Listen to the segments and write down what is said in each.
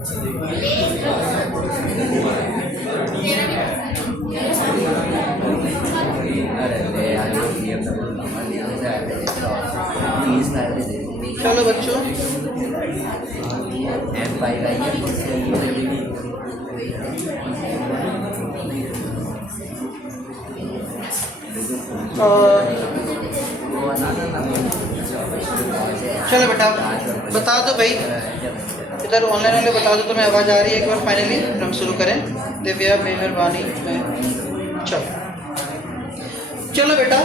चलो बच्चों, चलो बेटा बता दो भाई, इधर ऑनलाइन वाले बता दो तुम्हें आवाज़ आ रही है एक बार फाइनली, हम शुरू करें। दिव्या मेहरबानी में चलो बेटा,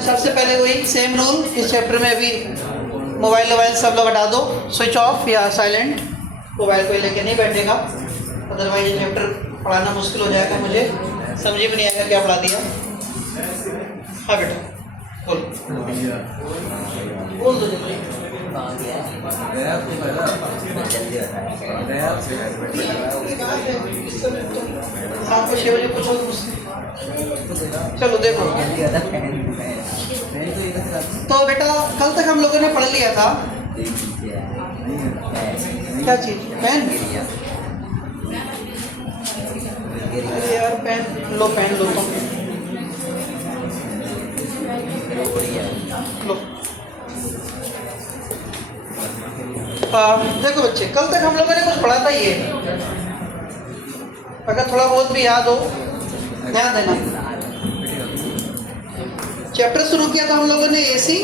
सबसे पहले वही सेम रूल, इस चैप्टर में अभी मोबाइल सब लोग हटा दो, स्विच ऑफ या साइलेंट, मोबाइल कोई लेके नहीं बैठेगा, अदरवाइज ये चैप्टर पढ़ाना मुश्किल हो जाएगा, मुझे समझ भी नहीं आएगा क्या पढ़ा दिया। हाँ बेटा बोल बोल दो जल्दी। शाम को 6 बजे पूछो मुझसे। चलो देखो, तो बेटा कल तक हम लोगों ने पढ़ लिया था क्या चीज, पेन। अरे यार पेन लो, पेन लो तुम लो। देखो बच्चे, कल तक हम लोगों ने कुछ पढ़ा था, ये अगर थोड़ा बहुत भी याद हो ध्यान देना। चैप्टर शुरू किया था हम लोगों ने एसी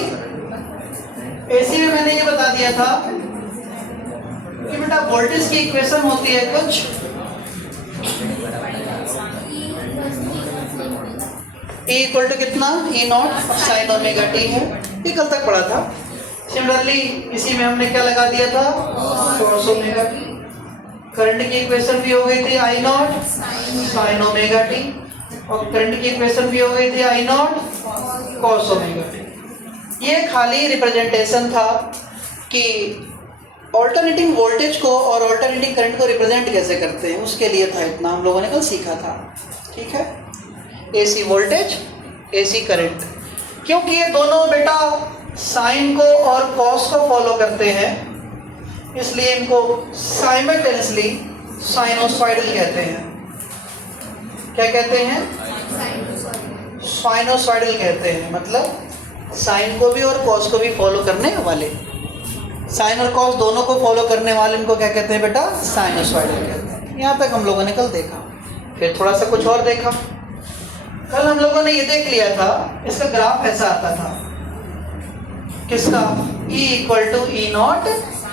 में मैंने ये बता दिया था कि बेटा वोल्टेज की इक्वेशन होती है कुछ E इक्वल टू कितना, E naught sine omega T है, ये कल तक पढ़ा था। सिमिलरली इसी में हमने क्या लगा दिया था, कॉस ओमेगा टी। करंट की इक्वेशन भी हो गई थी I naught sine omega T, और करंट की इक्वेशन भी हो गई थी I not cos omega T. ये खाली रिप्रेजेंटेशन था कि ऑल्टरनेटिंग वोल्टेज को और ऑल्टरनेटिंग करंट को रिप्रेजेंट कैसे करते हैं, उसके लिए था, इतना हम लोगों ने कल सीखा था। ठीक है, एसी वोल्टेज एसी करंट, क्योंकि ये दोनों बेटा साइन को और कॉस को फॉलो करते हैं, इसलिए इनको साइमल्टेनियसली साइनोसॉइडल कहते हैं। क्या कहते हैं, साइनोसॉइडल कहते हैं, मतलब साइन को भी और कॉस को भी फॉलो करने वाले, साइन और कॉस दोनों को फॉलो करने वाले इनको क्या कहते हैं बेटा, साइनोसॉइडल कहते हैं। यहाँ तक हम लोगों ने कल देखा, फिर थोड़ा सा कुछ और देखा। कल हम लोगों ने ये देख लिया था, इसका ग्राफ ऐसा आता था, किसका, E equal to E naught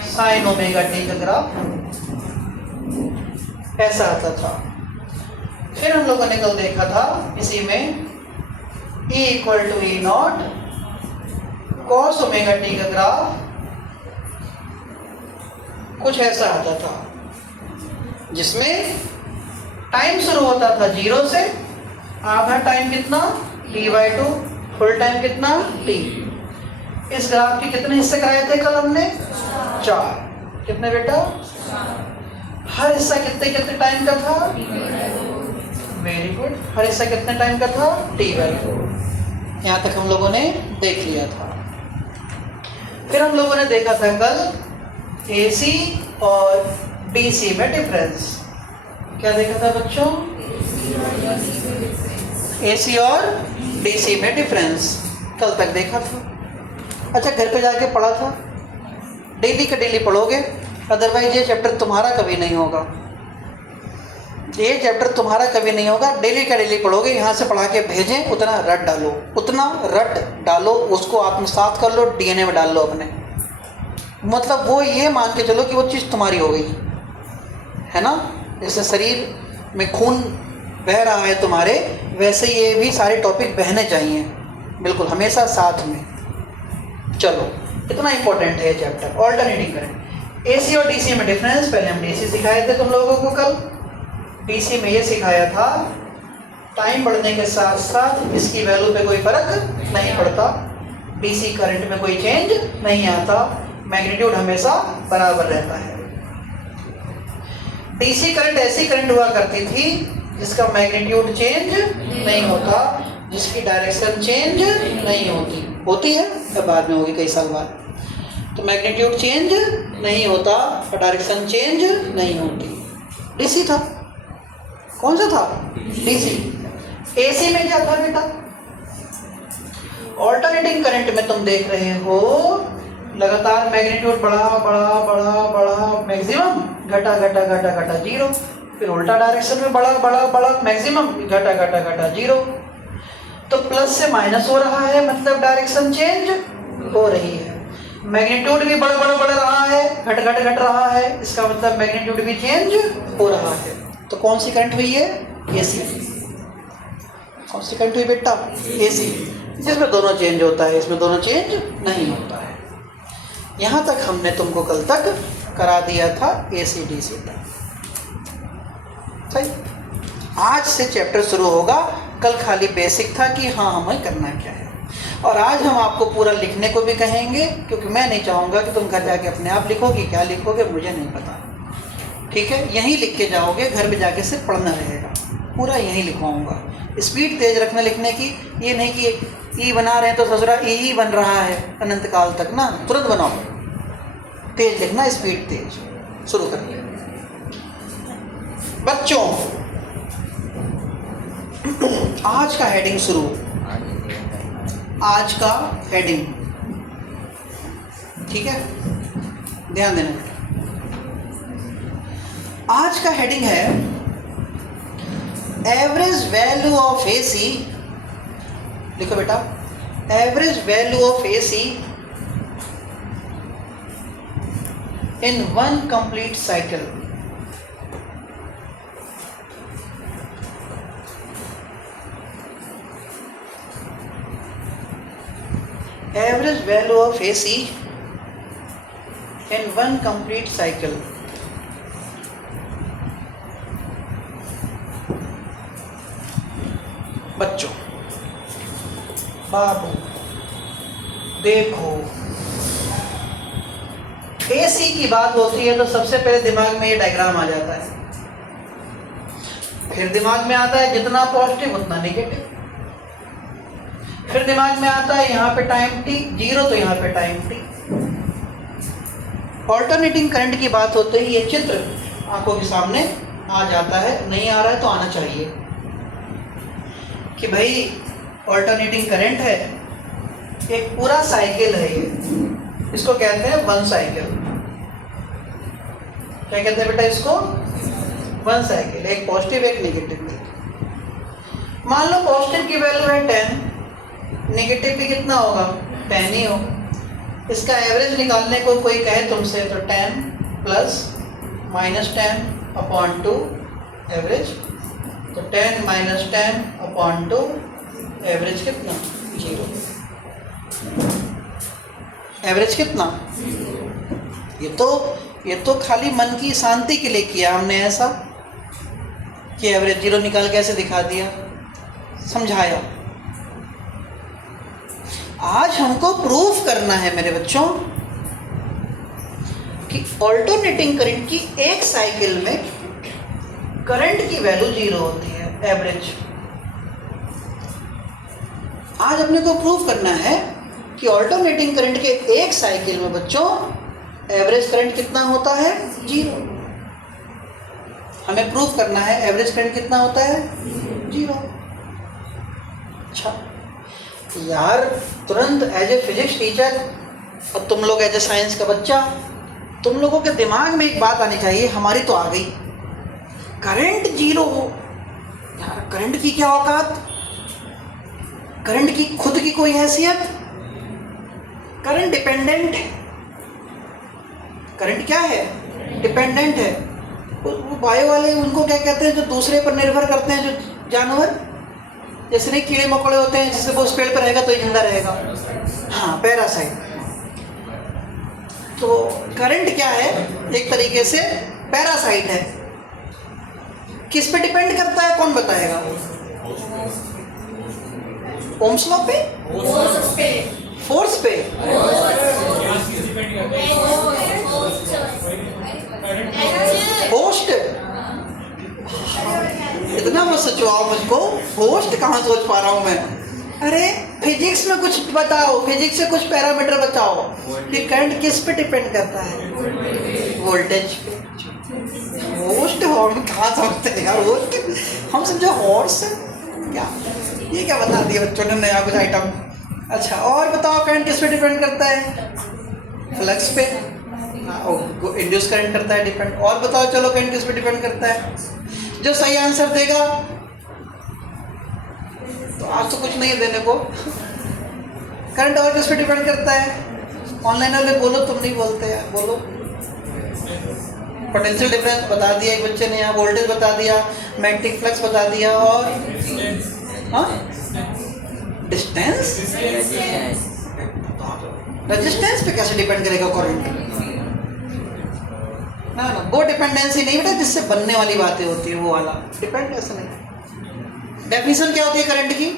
sine omega T का ग्राफ ऐसा आता था। फिर हम लोगों ने कल देखा था इसी में E equal to E naught cos omega T का ग्राफ कुछ ऐसा आता था, जिसमें टाइम शुरू होता था 0 से, आधा टाइम कितना T/2, फुल टाइम कितना T। इस ग्राफ के कितने हिस्से कराए थे कल हमने, 4। कितने बेटा, हर हिस्सा कितने कितने टाइम का था, वेरी गुड, हर हिस्सा कितने टाइम का था, T/2। यहाँ तक हम लोगों ने देख लिया था। फिर हम लोगों ने देखा था कल AC और DC में डिफरेंस। क्या देखा था बच्चों, AC और DC में डिफरेंस कल तक देखा था। अच्छा, घर पे जाके पढ़ा था, डेली का डेली पढ़ोगे, अदरवाइज ये चैप्टर तुम्हारा कभी नहीं होगा, ये चैप्टर तुम्हारा कभी नहीं होगा। डेली का डेली पढ़ोगे, यहाँ से पढ़ा के भेजें, उतना रट डालो, उतना रट डालो, उसको आत्मसात कर लो, DNA में डाल लो अपने, मतलब वो ये मान के चलो कि वो चीज़ तुम्हारी हो गई है ना। जैसे शरीर में खून बह रहा है तुम्हारे, वैसे ये भी सारे टॉपिक बहने चाहिए बिल्कुल हमेशा साथ में। चलो, इतना इंपॉर्टेंट है ये चैप्टर, ऑल्टरनेटिंग करंट। AC और DC में डिफरेंस, पहले हम DC सिखाए थे तुम लोगों को कल। DC में ये सिखाया था, टाइम बढ़ने के साथ साथ इसकी वैल्यू पे कोई फर्क नहीं पड़ता, DC करंट में कोई चेंज नहीं आता, मैग्नीट्यूड हमेशा बराबर रहता है। DC करंट ऐसी करंट हुआ करती थी जिसका मैग्नीट्यूड चेंज नहीं होता, जिसकी डायरेक्शन चेंज नहीं होती है, अब बाद में होगी कई साल बाद। तो मैग्नीट्यूड चेंज नहीं होता और डायरेक्शन चेंज नहीं होती। डीसी था, कौन सा था? डीसी। एसी में क्या था बेटा? ऑल्टरनेटिंग करंट में तुम देख रहे हो लगातार मैग्नीट्यूड बढ़ा बढ़ा बढ़ा बढ़ा मैक्सिमम, घटा घटा घटा घटा जीरो, फिर उल्टा डायरेक्शन में बढ़ा बढ़ा बढ़ा मैक्सिमम, घटा घटा घटा जीरो। तो प्लस से माइनस हो रहा है, मतलब डायरेक्शन चेंज हो रही है। मैग्नीट्यूड भी बढ़ बढ़ बढ़ रहा है, घट घट घट रहा है, इसका मतलब मैग्नीट्यूड भी चेंज हो रहा है। तो कौन सी करंट हुई है? एसी। कौन सी करंट हुई बेटा? एसी, जिसमें दोनों चेंज होता है, इसमें दोनों चेंज नहीं होता है। यहाँ तक हमने तुमको कल तक करा दिया था एसी डीसी तक, सही। आज से चैप्टर शुरू होगा, कल खाली बेसिक था कि हाँ हमें करना क्या है, और आज हम आपको पूरा लिखने को भी कहेंगे, क्योंकि मैं नहीं चाहूँगा कि तुम घर जाके अपने आप लिखोगे, क्या लिखोगे मुझे नहीं पता, ठीक है। यहीं लिख के जाओगे, घर में जाके सिर्फ पढ़ना रहेगा, पूरा यहीं लिखवाऊँगा। स्पीड तेज रखना लिखने की, ये नहीं कि ई बना रहे हैं तो ससुरा ई ही बन रहा है अनंत काल तक ना, तुरंत बनाओ, तेज लिखना, स्पीड तेज। शुरू कर ले बच्चों, आज का हेडिंग शुरू। आज का हेडिंग, ठीक है, ध्यान देना। आज का हेडिंग है एवरेज वैल्यू ऑफ एसी। लिखो बेटा, average value of AC in one complete cycle. Average value of AC in one complete cycle. बच्चों, बाबू देखो, AC की बात होती है तो सबसे पहले दिमाग में ये डायग्राम आ जाता है, फिर दिमाग में आता है जितना पॉजिटिव उतना नेगेटिव, फिर दिमाग में आता है यहाँ पे टाइम टी जीरो तो यहाँ पे टाइम टी। ऑल्टरनेटिंग करंट की बात होते ही ये चित्र आंखों के सामने आ जाता है, नहीं आ रहा है तो आना चाहिए कि भाई ऑल्टरनेटिंग करंट है, एक पूरा साइकिल है ये, इसको कहते हैं वन साइकिल। क्या कहते हैं बेटा इसको? वन साइकिल, एक पॉजिटिव एक नेगेटिव। मान लो पॉजिटिव की वैल्यू है 10, नेगेटिव भी कितना होगा? 10 ही होगा। इसका एवरेज निकालने को कोई कहे तुमसे तो 10 प्लस माइनस 10 अपॉन 2 एवरेज, तो 10 माइनस 10 अपॉन 2 एवरेज कितना? 0। एवरेज कितना? ये तो खाली मन की शांति के लिए किया हमने ऐसा कि एवरेज 0 निकाल के ऐसे दिखा दिया, समझाया। आज हमको प्रूफ करना है मेरे बच्चों कि ऑल्टरनेटिंग करंट की एक साइकिल में करंट की वैल्यू 0 होती है, एवरेज। आज अपने को प्रूफ करना है कि ऑल्टरनेटिंग करंट के एक साइकिल में बच्चों एवरेज करंट कितना होता है? 0। हमें प्रूफ करना है एवरेज करंट कितना होता है? 0। अच्छा यार, तुरंत एज ए फिजिक्स टीचर और तुम लोग एज ए साइंस का बच्चा, तुम लोगों के दिमाग में एक बात आनी चाहिए, हमारी तो आ गई, करंट 0 हो यार, करंट की क्या औकात? करंट की खुद की कोई हैसियत? करंट डिपेंडेंट है। करंट क्या है? डिपेंडेंट है। वो बायो वाले उनको क्या कहते हैं, जो दूसरे पर निर्भर करते हैं, जो जानवर, जैसे नहीं कीड़े मकोड़े होते हैं, जिससे वो उस पेड़ पर रहेगा तो ही जिंदा रहेगा, हाँ, पैरासाइट। तो करंट क्या है? एक तरीके से पैरासाइट है। किस पे डिपेंड करता है, कौन बताएगा? ओम्स लॉ पे? फोर्स पे? होस्ट? इतना मत सोचवाओ मुझको, होस्ट कहाँ सोच पा रहा हूँ मैं। अरे फिजिक्स में कुछ बताओ, फिजिक्स से कुछ पैरामीटर बताओ कि करंट किस पे डिपेंड करता है? वोल्टेज पे। होस्ट हॉर्न कहाँ समझते हैं यार? होस्ट हम समझो हॉर्स क्या? ये क्या बता दिया बच्चों ने नया कुछ आइटम। अच्छा और बताओ करंट किस पे डिपेंड करता है? फ्लक्स पे, इंड्यूस करंट करता है डिपेंड। और बताओ चलो करंट किस पे डिपेंड करता है? जो सही आंसर देगा, तो आज तो कुछ नहीं है देने को। करंट और किस पे डिपेंड करता है? ऑनलाइन वाले बोलो, तुम नहीं बोलते यार, बोलो। पोटेंशियल डिफरेंस बता दिया एक बच्चे ने, यहाँ वोल्टेज बता दिया, मैग्नेटिक फ्लक्स बता दिया, और डिस्टेंस। रेजिस्टेंस पे कैसे डिपेंड करेगा करंट? ना ना, वो डिपेंडेंसी नहीं बेटा जिससे बनने वाली बातें होती है, वो वाला डिपेंड ऐसा नहीं। डेफिनेशन क्या होती है करंट की?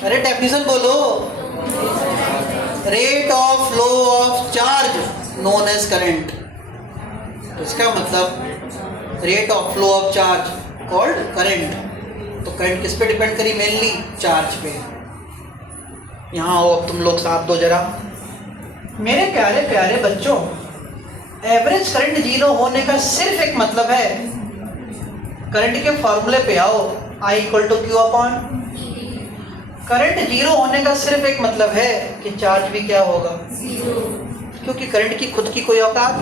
अरे डेफिनेशन बोलो। Rate of flow of charge known as current. इसका मतलब rate of flow of charge called current. तो करंट किस पे डिपेंड करी? मेनली चार्ज पे। यहाँ आओ अब तुम लोग साथ दो जरा। मेरे प्यारे प्यारे बच्चों, एवरेज करंट जीरो होने का सिर्फ एक मतलब है, करंट के फॉर्मूले पे आओ, I equal to Q upon. Current zero होने का सिर्फ एक मतलब है कि चार्ज भी क्या होगा? क्योंकि करंट की खुद की कोई औकात।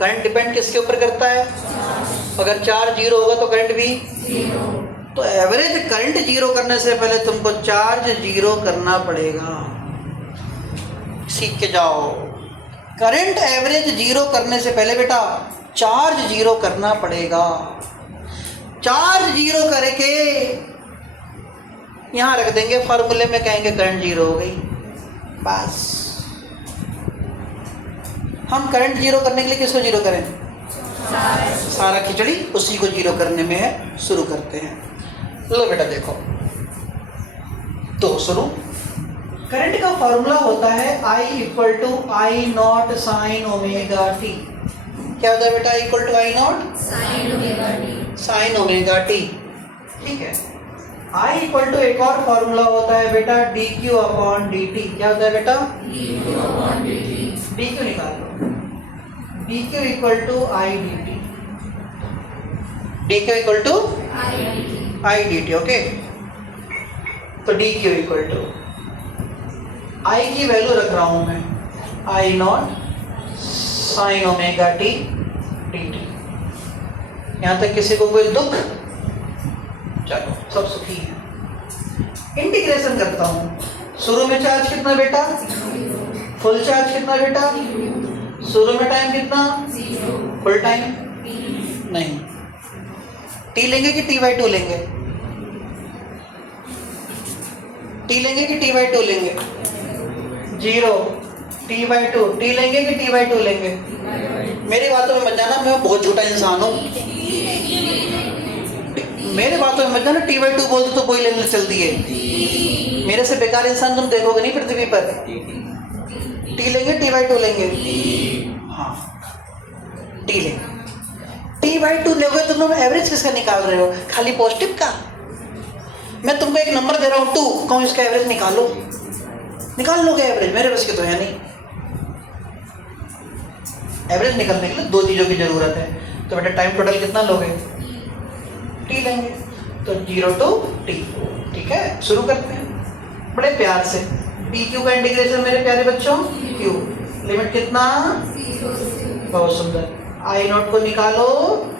करंट डिपेंड किसके ऊपर करता है? अगर चार्ज जीरो होगा तो करंट भी जीरो। तो एवरेज करंट जीरो करने से पहले तुमको चार्ज जीरो करना पड़ेगा। सीख के जाओ। करंट एवरेज जीरो करने से पहले बेटा चार्ज जीरो करना पड़ेगा। चार्ज जीरो करके यहाँ रख देंगे, फॉर्मूले में कहेंगे करंट जीरो हो गई, बस। हम करंट जीरो करने के लिए किसको जीरो करें? सारा खिचड़ी उसी को जीरो करने में है, शुरू करते हैं। लो बेटा देखो, तो शुरू। करंट का फॉर्मूला होता है I equal to I not sine omega t. क्या होता है बेटा? I equal to I not sine omega t. ठीक है। I इक्वल टू एक और फॉर्मूला होता है बेटा D Q upon D t. क्या होता है बेटा? डी क्यू निकाल लो। D Q equal to I D t. D Q equal to I D t. Okay, तो D Q equal to I की वैल्यू रख रहा हूं मैं, I not sine omega T D t. यहां तक किसी को कोई दुख? चलो सब सुखी है। इंटीग्रेशन करता हूं। शुरू में चार्ज कितना बेटा? फुल चार्ज कितना बेटा? शुरू में टाइम कितना? फुल टाइम नहीं। टी लेंगे कि टी बाई टू लेंगे? टी लेंगे कि टी बाई टू लेंगे? Zero. T by two. T लेंगे कि टी बाई टू लेंगे? मेरी बातों में मत जाना, मैं बहुत झूठा इंसान हूँ। मेरे बातों में मत जाना, टी बाई टू बोल दो तो कोई लेने चलती है। मेरे से बेकार इंसान तुम देखोगे नहीं पृथ्वी पर। टी लेंगे टी बाई टू लेंगे? हाँ टी लेंगे। टी बाई टू लोगे तो तुम एवरेज किसका निकाल रहे हो? खाली पॉजिटिव का? मैं तुमको एक नंबर दे रहा हूँ 2, कहूँ इसका एवरेज निकालो, निकाल लोगे एवरेज? मेरे बस की तो है नहीं। एवरेज निकालने के लिए दो चीज़ों की जरूरत है। तो बेटा टाइम टोटल कितना लोगे? टी लेंगे, तो 0 to t। ठीक है, शुरू करते हैं बड़े प्यार से। डी क्यू का इंटीग्रेशन मेरे प्यारे बच्चों, क्यू लिमिट कितना? बहुत सुंदर। आई नॉट को निकालो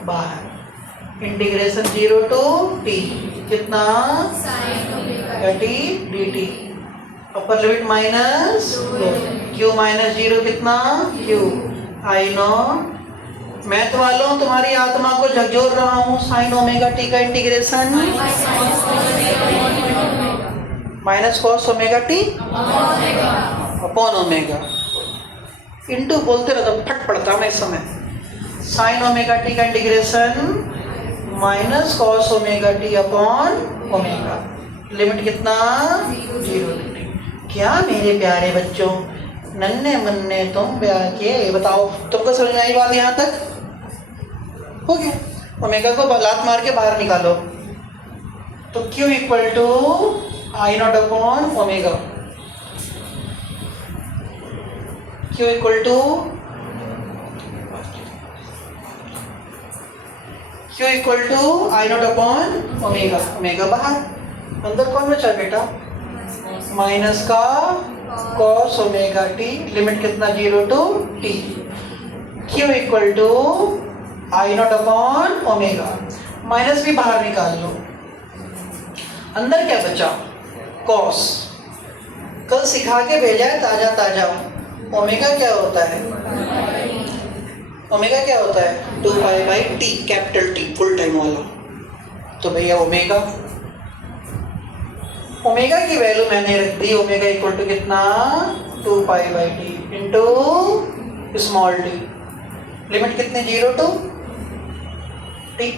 बाहर, इंटीग्रेशन 0 to t कितना? T D T. अपर लिमिट माइनस क्यू माइनस 0 कितना? Q I not. मैथ वालों तुम्हारी आत्मा को झकझोर रहा हूँ। साइन ओमेगा टी का integration minus cos omega T upon omega. Into बोलते रहो तो फट पड़ता मैं इस समय। साइन ओमेगा टी का integration minus cos omega T upon omega. Limit कितना? 0। क्या मेरे प्यारे बच्चों, नन्हे मुन्ने तुम प्यार के, बताओ तुमको समझ में आई बात? यहाँ तक हो गया। ओमेगा को लात मार के बाहर निकालो। तो Q equal to I not upon omega, Q equal to I not upon omega, omega बाहर, अंदर कौन बचा बेटा, माइनस का कॉस ओमेगा टी, लिमिट कितना 0 to t, Q equal to I not upon omega, minus भी बाहर निकाल लो, अंदर क्या बचा, कॉस, कल सिखा के भेजा है ताजा ताजा, ओमेगा क्या होता है, ओमेगा क्या होता है 2 pi by T, capital T, full time वाला। तो भैया ओमेगा, ओमेगा की वैल्यू मैंने रख दी, ओमेगा इक्वल टू कितना 2 pi by T into small T, limit कितने 0 टू टी।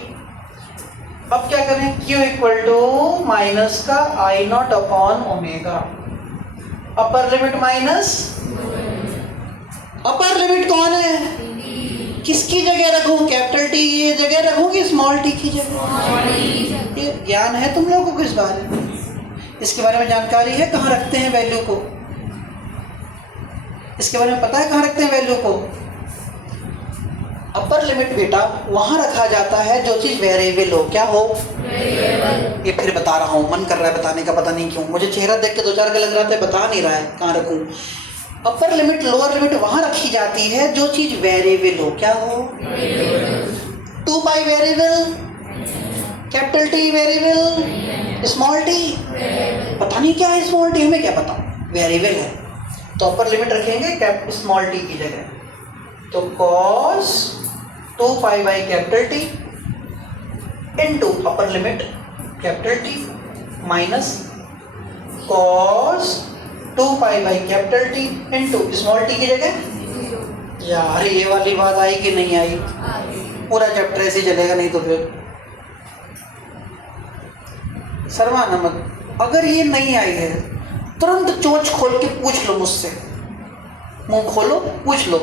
अब क्या करें, Q इक्वल टू माइनस का I not upon omega, upper limit minus, upper limit कौन है, किसकी जगह रखूं, कैपिटल टी की जगह रखूं कि स्मॉल टी की जगह, ये ज्ञान है तुम लोगों को इस बारे में, इसके बारे में जानकारी है, कहाँ रखते हैं वैल्यू को, इसके बारे में पता है कहाँ रखते हैं वैल्यू को। अपर लिमिट बेटा वहां रखा जाता है जो चीज वेरिएबल हो, क्या हो, ये फिर बता रहा हूँ, मन कर रहा है बताने का, पता नहीं क्यों, मुझे चेहरा देख के 2-4 का लग रहा था, बता नहीं रहा है कहाँ रखूं। अपर लिमिट लोअर लिमिट वहां रखी जाती है जो चीज वेरिएबल हो, क्या हो, 2 pi variable, capital T variable, small t पता नहीं क्या है, स्मॉल टी हमें क्या पता, वेरिएबल है, तो अपर लिमिट रखेंगे स्मॉल टी की जगह, तो cos 2 pi by capital T into upper limit capital T minus cos 2 pi by capital T into small T की जगह। यार ये वाली बात आई कि नहीं आई, पूरा चैप्टर ऐसे चलेगा, नहीं तो फिर शर्माना मत, अगर ये नहीं आई है तुरंत चोंच खोल के पूछ लो मुझसे, मुंह खोलो पूछ लो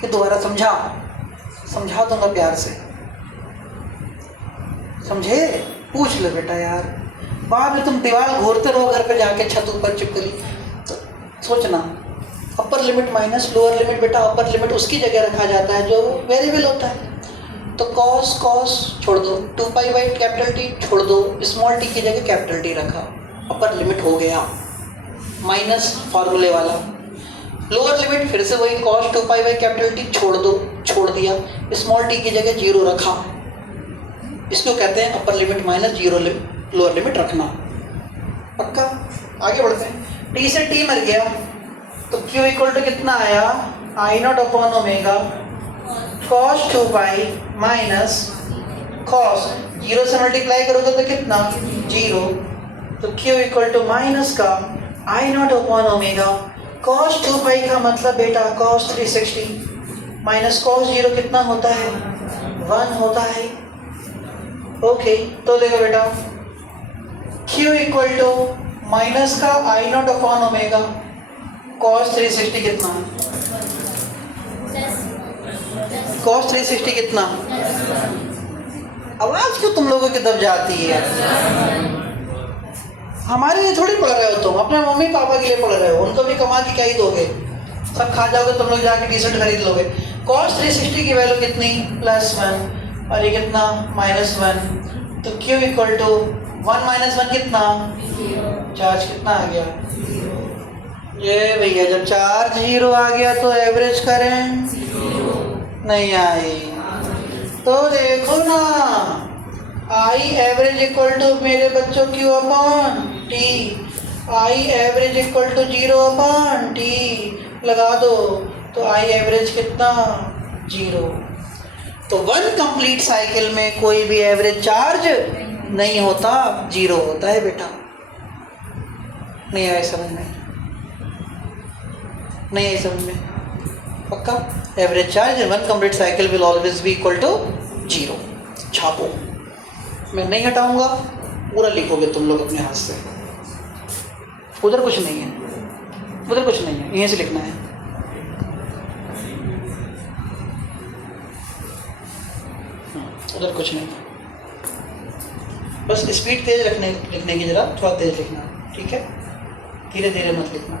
कि दोबारा समझा दूंगा प्यार से, समझे, पूछ लो बेटा यार, बाद में तुम दीवार घूरते रहो घर पे जाके छत ऊपर चिपकली, तो सोचना अपर लिमिट माइनस लोअर लिमिट, बेटा अपर लिमिट उसकी जगह रखा जाता है जो वेरिएबल होता है, तो कॉस कॉस छोड़ दो, 2 पाई बाई कैपिटल टी छोड़ दो, स्मॉल टी की जगह कैपिटल टी रखा, अपर लिमिट हो गया माइनस फार्मूले वाला, लोअर लिमिट फिर से वही cos 2 pi by capital T छोड़ दिया, स्मॉल टी की जगह 0 रखा, इसको कहते हैं अपर लिमिट माइनस 0 लोअर लिमिट रखना, पक्का। आगे बढ़ते हैं, टी से टी मर गया तो Q इक्वल टू कितना आया, I not upon omega cos 2 pi minus cos, 0 से मल्टीप्लाई करोगे तो कितना 0, तो Q इक्वल टू माइनस का I not upon omega cos 2 पाई का मतलब बेटा cos 360 माइनस cos 0 कितना होता है 1 होता है, ओके। तो देखो बेटा Q इक्वल टू माइनस का I not upon omega cos 360 कितना, cos 360 कितना, आवाज क्यों तुम लोगों की दब जाती है, हमारे लिए थोड़ी पढ़ रहे हो तुम, अपने मम्मी पापा के लिए पढ़ रहे हो, उनको भी कमा के क्या ही दोगे, सब खा जाओगे तुम लोग, जाके टी शर्ट खरीद लोगे। cos 360 की वैल्यू कितनी +1 और ये कितना -1, तो Q इक्वल टू 1 - 1 कितना, चार्ज कितना आ गया, ये भैया जब चार्ज 0 आ गया तो एवरेज करंट नहीं आई, तो देखो ना आई एवरेज इक्वल टू मेरे बच्चों Q upon t, I average equal to 0 upon t लगा दो, तो आई एवरेज कितना 0, तो 1 कंप्लीट साइकिल में कोई भी एवरेज चार्ज नहीं होता, 0 होता है बेटा, नहीं आए समझ में, नहीं आई समझ में, पक्का। Average charge in 1 complete cycle will always be equal to 0, छापो, मैं नहीं हटाऊंगा, पूरा लिखोगे तुम लोग अपने हाथ से, उधर कुछ नहीं है, उधर कुछ नहीं है, यहीं से लिखना है। उधर कुछ नहीं है। बस स्पीड तेज लिखने की, जरा थोड़ा तेज लिखना, ठीक है, धीरे धीरे मत लिखना।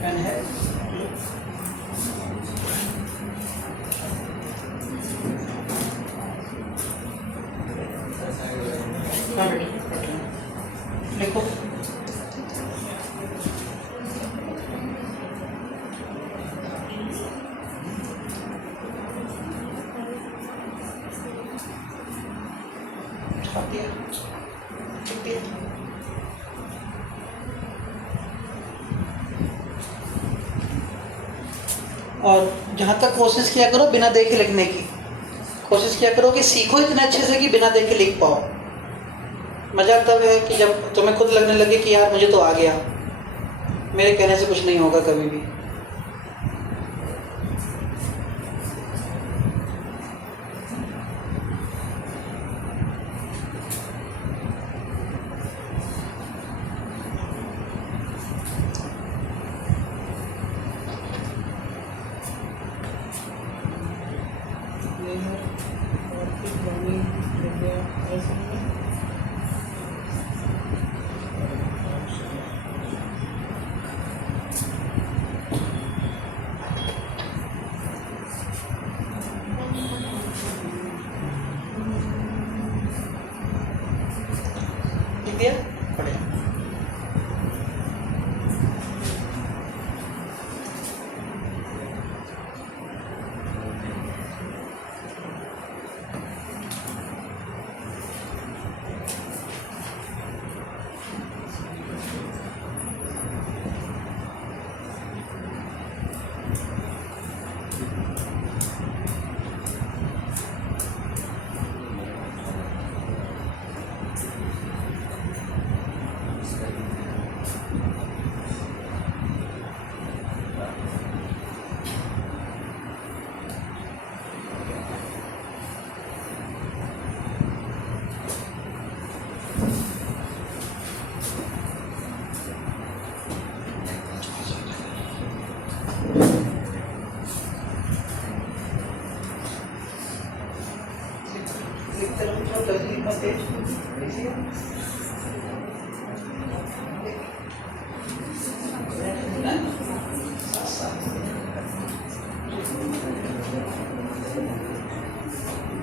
पेन है? हाँ बेटा लिखो। और जहाँ तक कोशिश किया करो बिना देखे लिखने की, कोशिश किया करो कि सीखो इतने अच्छे से कि बिना देखे लिख पाओ। मज़ा तब है कि जब तुम्हें खुद लगने लगे कि यार मुझे तो आ गया, मेरे कहने से कुछ नहीं होगा कभी भी।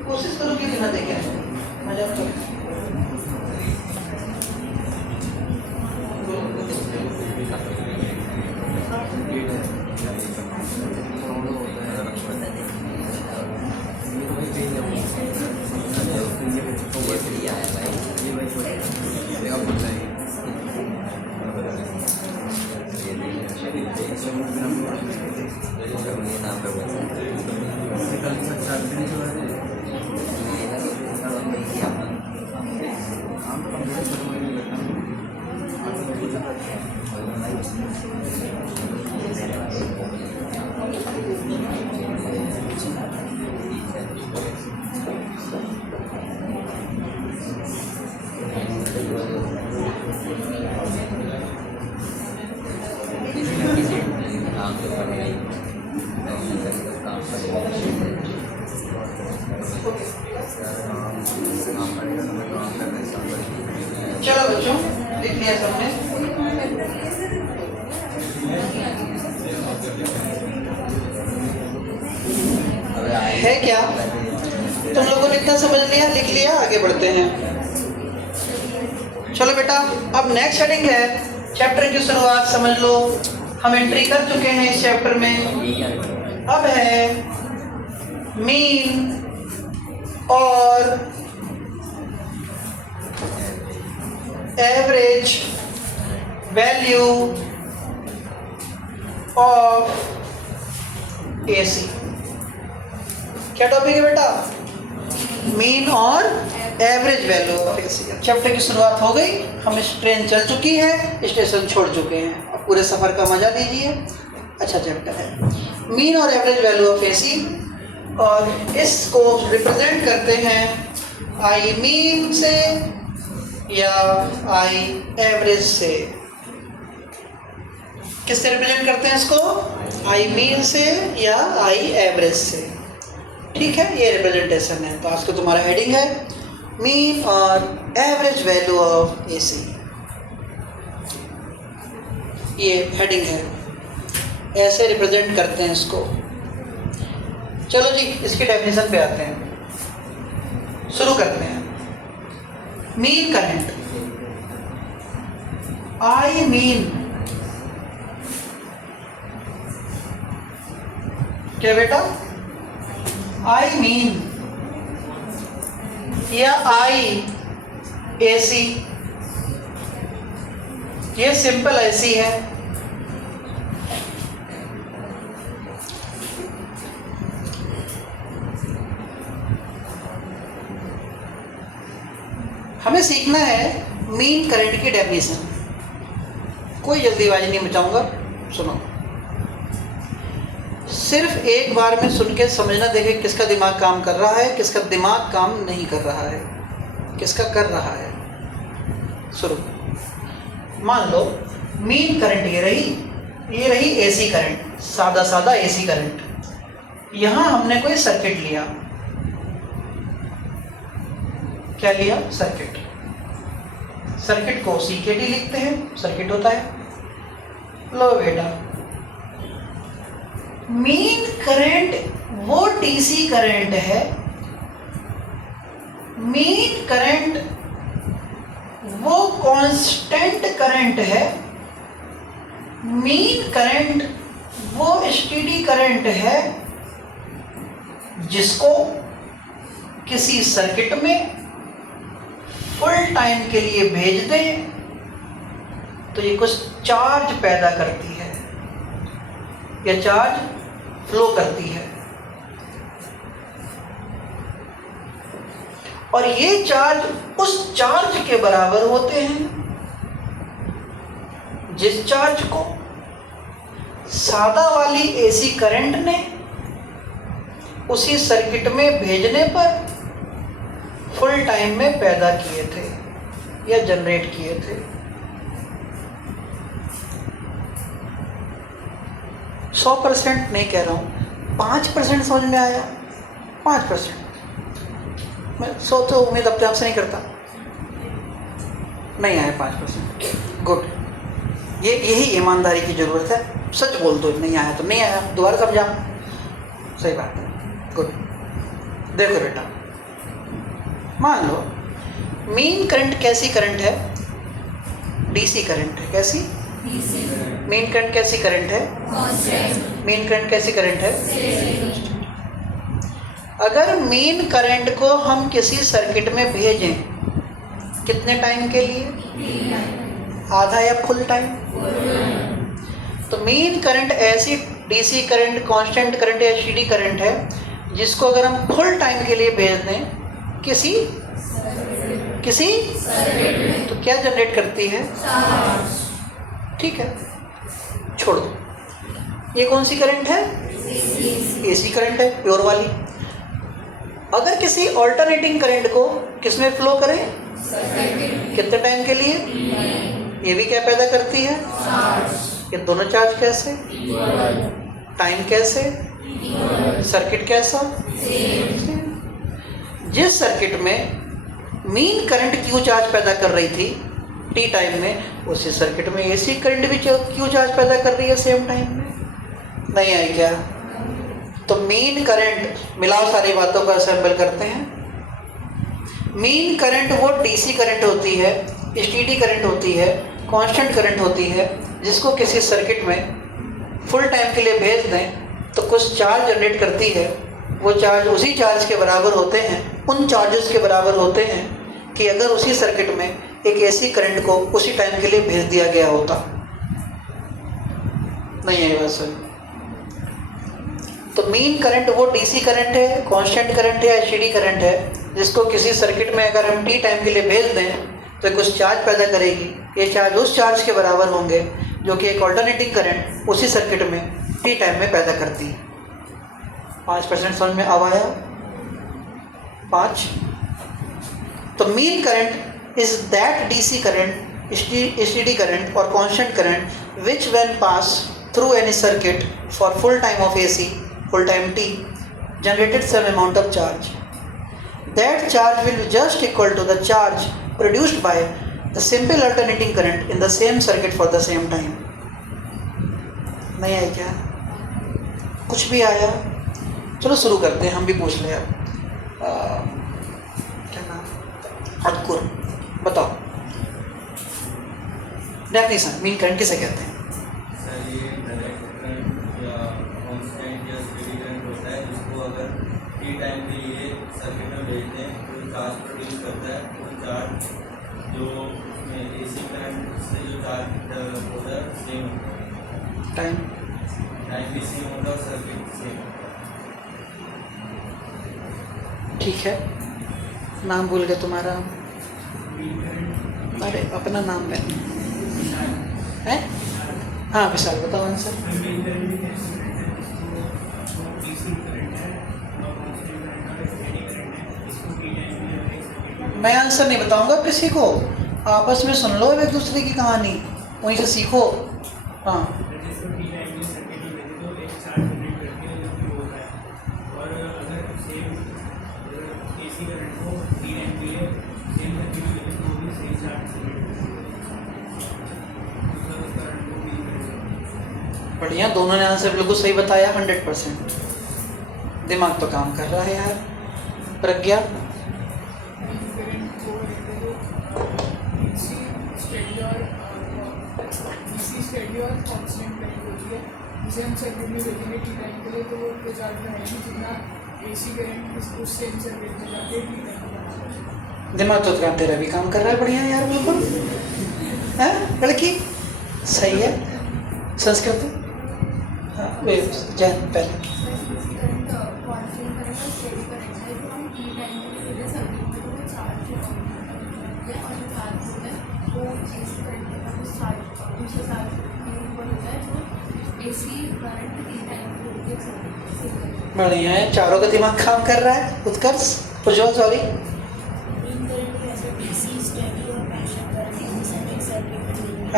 कोशिश करो कि बिना देखे मजा तो चलो बच्चों लिख लिया सबने। है क्या तुम लोगों ने इतना समझ लिया, लिख लिया, आगे बढ़ते हैं। चलो बेटा अब नेक्स्ट हेडिंग है चैप्टर की शुरुआत, समझ लो हम एंट्री कर चुके हैं इस चैप्टर में। अब है मीन और एवरेज वैल्यू ऑफ एसी। क्या टॉपिक है बेटा? मीन और average value of AC. Chapter की शुरुआत हो गई, हम इस ट्रेन चल चुकी है, स्टेशन छोड़ चुके हैं, अब पूरे सफ़र का मजा लीजिए। अच्छा चैप्टर है मीन और एवरेज वैल्यू ऑफ एसी, और इसको रिप्रेजेंट करते हैं आई मीन से या आई एवरेज से। किससे रिप्रेजेंट करते हैं इसको? आई मीन से या आई एवरेज से। ठीक है, ये रिप्रेजेंटेशन है। तो आज को तुम्हारा हेडिंग है मीन और एवरेज वैल्यू ऑफ AC। ये हेडिंग है, ऐसे रिप्रेजेंट करते हैं इसको। चलो जी, इसकी डेफिनेशन पे आते हैं, शुरू करते हैं। मीन करंट, आई मीन क्या बेटा? आई मीन या आई AC, ये सिंपल ऐसी है। हमें सीखना है मीन करंट की डेफिनेशन। कोई जल्दीबाजी नहीं मचाऊंगा, सुनो। सिर्फ एक बार में सुन के समझना, देखे किसका दिमाग काम कर रहा है, किसका दिमाग काम नहीं कर रहा है, किसका कर रहा है। शुरू। मान लो मीन करंट ये रही AC करंट, सादा सादा AC करंट। यहाँ हमने कोई सर्किट लिया। क्या लिया? सर्किट। सर्किट को CKT लिखते हैं, सर्किट होता है। लो बेटा, मीन करंट वो DC करंट है, मीन करंट वो कांस्टेंट करंट है, मीन करंट वो स्टेडी करंट है जिसको किसी सर्किट में फुल टाइम के लिए भेज दें तो ये कुछ चार्ज पैदा करती है या चार्ज फ्लो करती है, और ये चार्ज उस चार्ज के बराबर होते हैं जिस चार्ज को सादा वाली AC करंट ने उसी सर्किट में भेजने पर फुल टाइम में पैदा किए थे या जनरेट किए थे। 100% नहीं कह रहा हूँ, 5% समझ में आया। 5%, मैं 100 तो उम्मीद अपने आप से नहीं करता। नहीं आया 5%, गुड। यही ईमानदारी की ज़रूरत है। सच बोल दो, नहीं आया तो नहीं आया, दोबारा समझा, सही बात है, गुड। देखो बेटा, मान लो मीन करंट कैसी करंट है? DC करंट है। कैसी? मीन करंट कैसी करंट है? मीन करंट कैसी करंट है? अगर मीन करंट को हम किसी सर्किट में भेजें, कितने टाइम के लिए? आधा या फुल टाइम? तो मीन करंट ऐसी DC करंट, कांस्टेंट करंट या स्टेडी करंट है जिसको अगर हम फुल टाइम के लिए भेज दें किसी तो क्या जनरेट करती है? ठीक है, छोड़ दो। ये कौन सी करंट है? AC करंट है, प्योर वाली। अगर किसी ऑल्टरनेटिंग करंट को किसमें फ्लो करें? कितने टाइम के लिए? ये भी क्या पैदा करती है? ये दोनों चार्ज कैसे? टाइम कैसे? सर्किट कैसा? जिस सर्किट में मीन करंट क्यू चार्ज पैदा कर रही थी T टाइम में, उसी सर्किट में AC करंट भी क्यू चार्ज पैदा कर रही है सेम टाइम में। नहीं आई क्या? तो मीन करंट, मिलाओ सारी बातों का असेंबल करते हैं। मीन करंट वो DC करंट होती है, स्टेडी करंट होती है, कांस्टेंट करंट होती है जिसको किसी सर्किट में फुल टाइम के लिए भेज दें तो कुछ चार्ज जनरेट करती है। वो चार्ज उसी चार्ज के बराबर होते हैं, उन चार्जेस के बराबर होते हैं कि अगर उसी सर्किट में एक AC करंट को उसी टाइम के लिए भेज दिया गया होता। नहीं है बात सही? तो मीन करंट वो DC करंट है, कांस्टेंट करंट है या स्टेडी करंट है जिसको किसी सर्किट में अगर हम T टाइम के लिए भेज दें तो कुछ चार्ज पैदा करेगी। ये चार्ज उस चार्ज के बराबर होंगे जो कि एक ऑल्टरनेटिंग करंट उसी सर्किट में T टाइम में पैदा करती है। 5% समझ में अब आया? 5। तो mean current is that DC current, steady current और constant current which when pass through any circuit for full time of AC, full time T, generated some amount of charge. That charge will be just equal to the charge produced by the simple alternating current in the same circuit for the same time. नहीं आया क्या? कुछ भी आया? चलो शुरू करते हैं, हम भी पूछ लें अब। क्या नाम? अटकुर, बताओ। डेफिनेशन मीन करंट किसे कहते हैं? सर ये डायरेक्ट करंट या कांस्टेंट या स्टेडी करंट होता है, जिसको अगर टी टाइम के लिए सर्किट में भेजते हैं तो चार्ज प्रोड्यूस करता है। वो चार्ज जो उसमें एसी करंट से जो चार्ज होता है सेम टाइम भी सेम होता है और सर्किट सेम होता है। ठीक है। नाम भूल गए तुम्हारा? अरे अपना नाम है? हाँ विशाल, बताओ आंसर। मैं आंसर नहीं बताऊंगा किसी को, आपस में सुन लो एक दूसरे की कहानी, वहीं से सीखो। हाँ बढ़िया, दोनों ने आंसर बिल्कुल सही बताया, 100%। दिमाग तो काम कर रहा है यार। प्रज्ञा? जिसे हम सर्किट में देखेंगे टी टाइम के लिए, तो वो उतना चार्ज रहेगी जितना एसी करंट उस सेम सर्किट में जाके टी टाइम। दिमाग तो काम तेरा भी काम कर रहा है, बढ़िया यार, बिल्कुल है लड़की, सही है। संस्कृत? हाँ जैन पहले। बढ़िया है, चारों का दिमाग काम कर रहा है। उत्कर्ष? प्रज्वल सॉरी।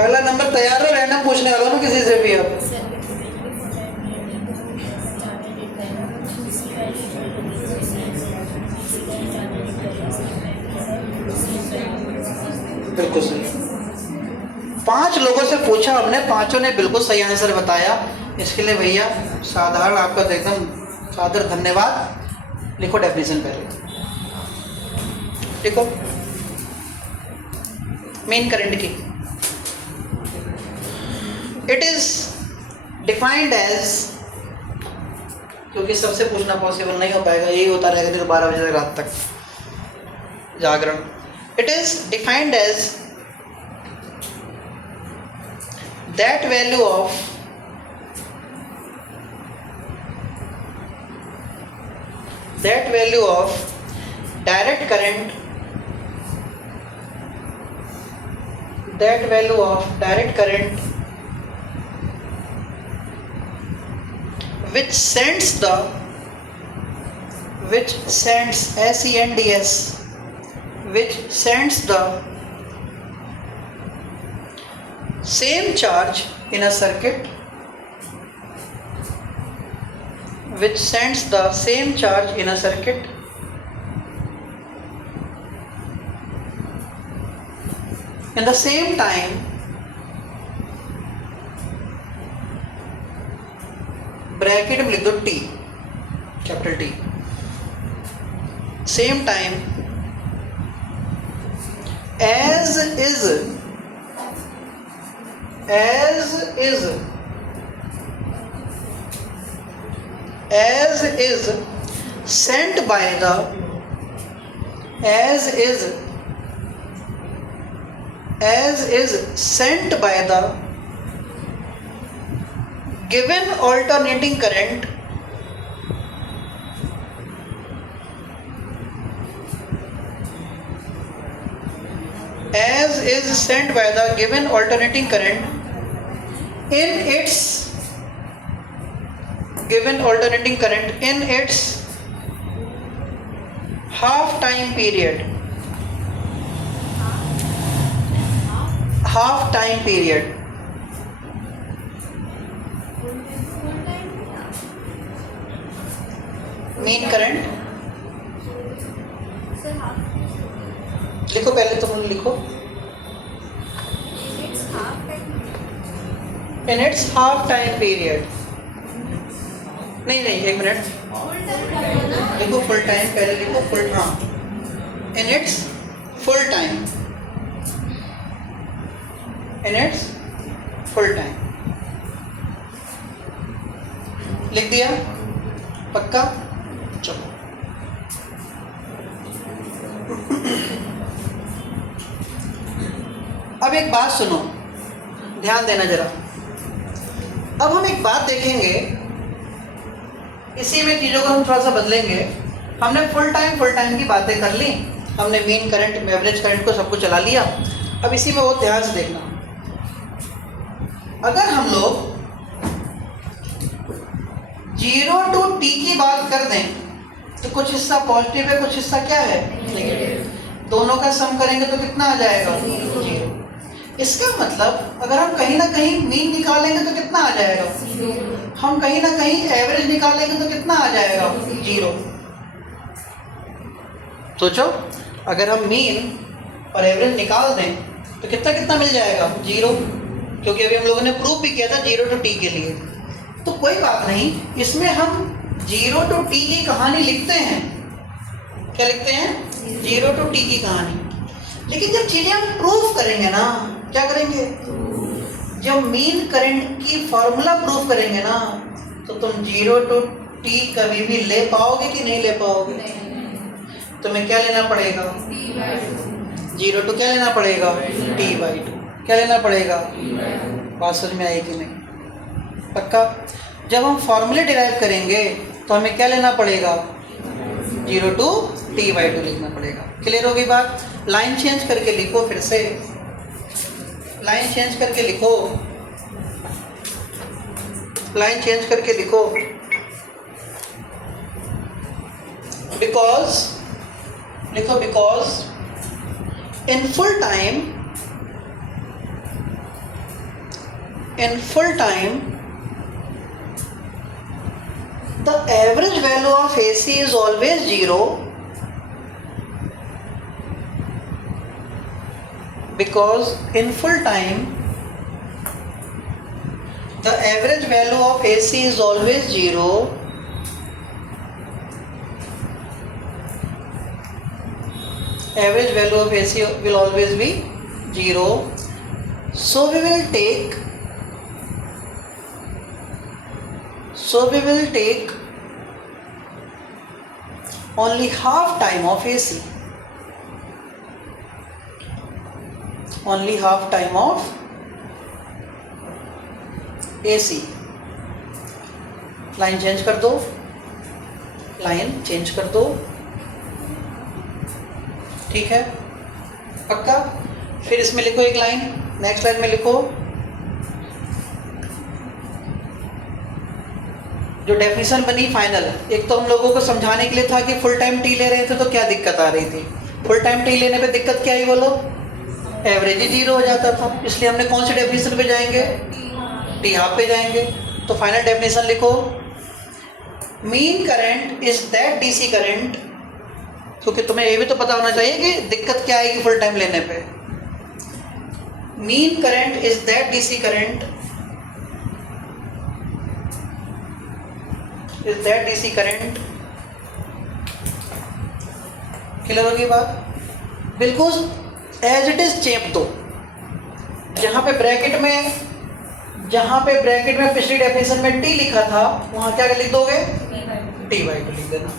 अगला नंबर तैयार है, रैंडम पूछने वाला हूँ किसी से भी अब। बिल्कुल सही। 5 लोगों से पूछा हमने, 5 ने बिल्कुल सही आंसर बताया। इसके लिए भैया साधारण आपका तो एकदम सादर धन्यवाद। लिखो डेफिनेशन पहले, लिखो मेन करंट की। इट इज डिफाइंड एज, क्योंकि सबसे पूछना पॉसिबल नहीं हो पाएगा, यही होता रहेगा दिन 12 बजे तक रात तक जागरण। It is defined as that value of direct current, which sends the same charge in a circuit, in the same time bracket में लिख दो T, capital T, same time as is sent by the given alternating current in its half time period mean current लिखो, पहले तुम लिखो। In its half time period, नहीं एक minute लिखो, फुल टाइम पहले लिखो, फुल, हाँ, in its full time, in its full time लिख दिया, पक्का? चलो अब एक बात सुनो, ध्यान देना जरा। अब हम एक बात देखेंगे, इसी में चीज़ों को हम थोड़ा सा बदलेंगे। हमने फुल टाइम की बातें कर ली, हमने मीन करंट, एवरेज करंट को सबको चला लिया। अब इसी में वो ध्यान से देखना, अगर हम लोग 0 to t की बात कर दें तो कुछ हिस्सा पॉजिटिव है, कुछ हिस्सा क्या है, नेगेटिव। दोनों का सम करेंगे तो कितना आ जाएगा, 0। इसका मतलब अगर हम कहीं ना कहीं मीन निकालेंगे तो कितना आ जाएगा, 0। हम कहीं ना कहीं एवरेज निकालेंगे तो कितना आ जाएगा, 0। सोचो, अगर हम मीन और एवरेज निकाल दें तो कितना कितना मिल जाएगा, 0, क्योंकि अभी हम लोगों ने प्रूफ भी किया था 0 to t के लिए। तो कोई बात नहीं, इसमें हम 0 to t की कहानी लिखते हैं। क्या लिखते हैं, 0 to t की कहानी। लेकिन जब चीज़ें हम प्रूफ करेंगे ना, क्या करेंगे, जब मीन करंट की फॉर्मूला प्रूफ करेंगे ना, तो तुम 0 to t कभी भी ले पाओगे कि नहीं ले पाओगे? तुम्हें क्या लेना पड़ेगा, 0 to क्या लेना पड़ेगा, t/2। क्या लेना पड़ेगा, बात समझ में आएगी नहीं, पक्का? जब हम फॉर्मूले डिराइव करेंगे तो हमें क्या लेना पड़ेगा, 0 to t/2 लिखना पड़ेगा। क्लियर होगी बात? लाइन चेंज करके लिखो, फिर से लाइन चेंज करके लिखो, लाइन चेंज करके लिखो। बिकॉज लिखो, because in full time the average value of AC is always 0 because in full time the average value of AC is always 0 average value of AC will always be 0, so we will take only half time of AC, only half time of AC। Line change कर दो, line change कर दो, ठीक है, पक्का? फिर इसमें लिखो एक लाइन, नेक्स्ट लाइन में लिखो जो डेफिनेशन बनी फाइनल। एक तो हम लोगों को समझाने के लिए था कि फुल टाइम टी ले रहे थे तो क्या दिक्कत आ रही थी। फुल टाइम टी लेने पे दिक्कत क्या आई बोलो, एवरेज ही 0 हो जाता था। इसलिए हमने कौन से डेफिनेशन पे जाएंगे, टी हाफ पे जाएंगे। तो फाइनल डेफिनेशन लिखो, mean current is that DC current, क्योंकि तुम्हें ये भी तो पता होना चाहिए कि दिक्कत क्या आएगी फुल टाइम लेने पे। Mean current is that DC current is that DC current। Clear होगी बात? बिल्कुल एज इट इज चेप दो। जहाँ पे ब्रैकेट में पिछली डेफिनेशन में टी लिखा था वहाँ क्या लिख दोगे, t/2 लिख देना।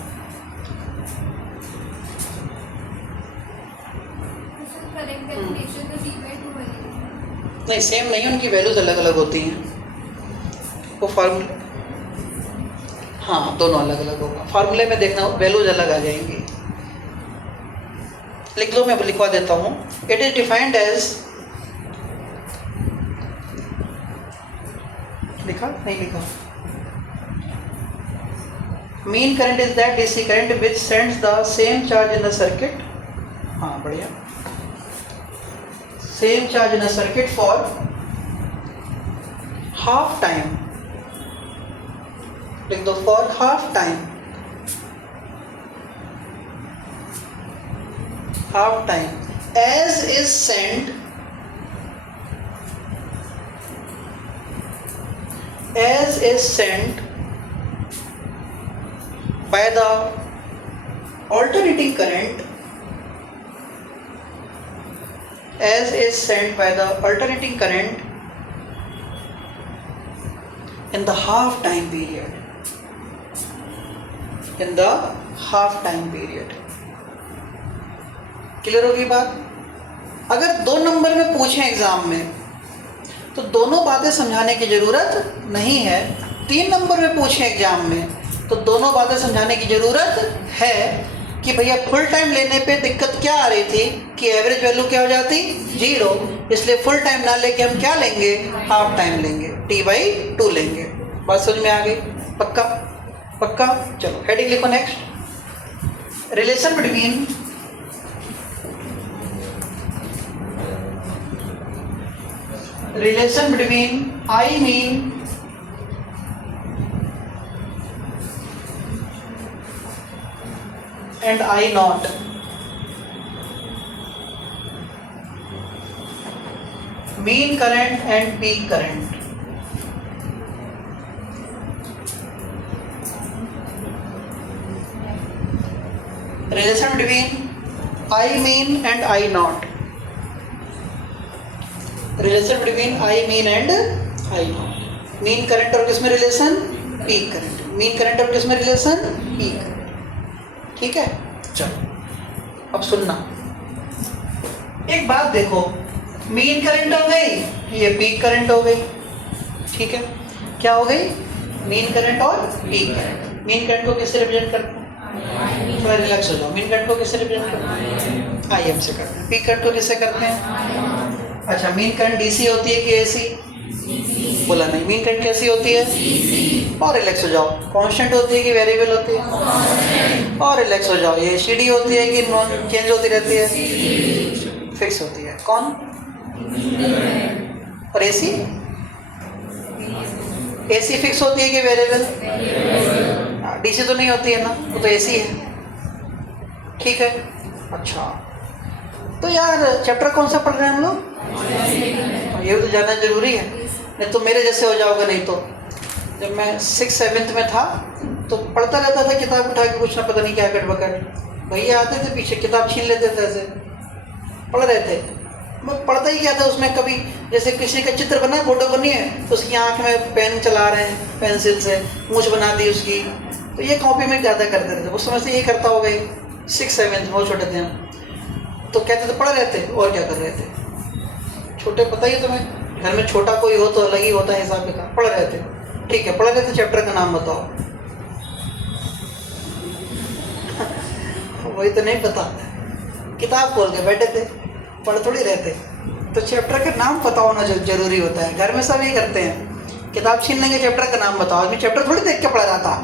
नहीं, सेम नहीं, उनकी वैल्यूज अलग अलग होती हैं। वो फार्मूला, हाँ, दोनों अलग अलग होगा। फार्मूले में देखना वैल्यूज अलग आ जाएंगी। लिख दो, मैं लिखवा देता हूँ। इट इज डिफाइंड एज, लिखा नहीं लिखा, mean current is that DC current which sends the same charge in the circuit, हाँ बढ़िया, same charge in the circuit for half time लिख दो for half time, half time as is sent by the alternating current, as is sent by the alternating current in the half time period, in the half time period. Clear होगी बात? अगर 2 number में पूछें exam में तो दोनों बातें समझाने की ज़रूरत नहीं है। 3 नंबर में पूछें एग्जाम में तो दोनों बातें समझाने की ज़रूरत है कि भैया फुल टाइम लेने पे दिक्कत क्या आ रही थी कि एवरेज वैल्यू क्या हो जाती 0, इसलिए फुल टाइम ना लेके हम क्या लेंगे, हाफ टाइम लेंगे, T/2 लेंगे। बात समझ में आ गई? पक्का पक्का। चलो हेडिंग लिखो next, relation between I mean and I naught. Mean current and peak current. Relation between I mean and I naught. Relation between I mean and I naught. Mean current और किसमें relation? Peak current. Mean current और किसमें relation? Peak current. ठीक है, चलो अब सुनना, एक बात देखो, मीन करंट हो गई, ये पीक करंट हो गई। ठीक है, क्या हो गई? मीन करंट और पीक करंट। मीन करंट को किससे रिप्रेजेंट करते हैं? थोड़ा रिलैक्स हो जाओ। मीन करंट को किससे रिप्रेजेंट करते हैं? IM से करते हैं। पीक करंट को किससे करते हैं? अच्छा, मीन करंट DC होती है कि AC? बोला नहीं। मीन करंट कैसी होती है? और रिलैक्स हो जाओ। कांस्टेंट होती है कि वेरिएबल होती है? और रिलैक्स हो जाओ। ये CD होती है कि नॉन चेंज होती रहती है? फिक्स होती है। कौन? और AC? AC फिक्स होती है कि वेरिएबल? DC तो नहीं होती है ना, वो तो AC है। ठीक है, अच्छा तो यार चैप्टर कौन सा पढ़ रहे हैं हम लोग? ये तो जानना जरूरी है, नहीं तो मेरे जैसे हो जाओगे। नहीं तो जब मैं 6th-7th में था तो पढ़ता रहता था, किताब उठा के कुछ ना पता नहीं क्या कट भैया आते थे पीछे, किताब छीन लेते थे, ऐसे पढ़ रहे थे। मैं पढ़ता ही क्या था उसमें, कभी जैसे किसी का चित्र बना, फोटो बनी है, तो उसकी आँख में पेन चला रहे हैं पेंसिल से, मूछ बना दी उसकी, तो ये कॉपी में ज़्यादा करते थे। उस समय से ये करता हो गई 6th-7th में, बहुत छोटे थे हम, तो कहते थे पढ़ रहे थे और क्या कर रहे थे। छोटे पता ही है तुम्हें, घर में छोटा कोई हो तो अलग ही होता है हिसाब किताब। पढ़ रहे थे, ठीक है, पढ़ रहे थे, चैप्टर का नाम बताओ। वही तो नहीं पता, किताब खोल के बैठे थे, पढ़ थोड़ी रहते। तो चैप्टर का नाम पता होना जो जरूरी होता है। घर में सब ये करते हैं, किताब छीन लेंगे, चैप्टर का नाम बताओ। आदमी चैप्टर थोड़ी देख के पढ़ रहा था,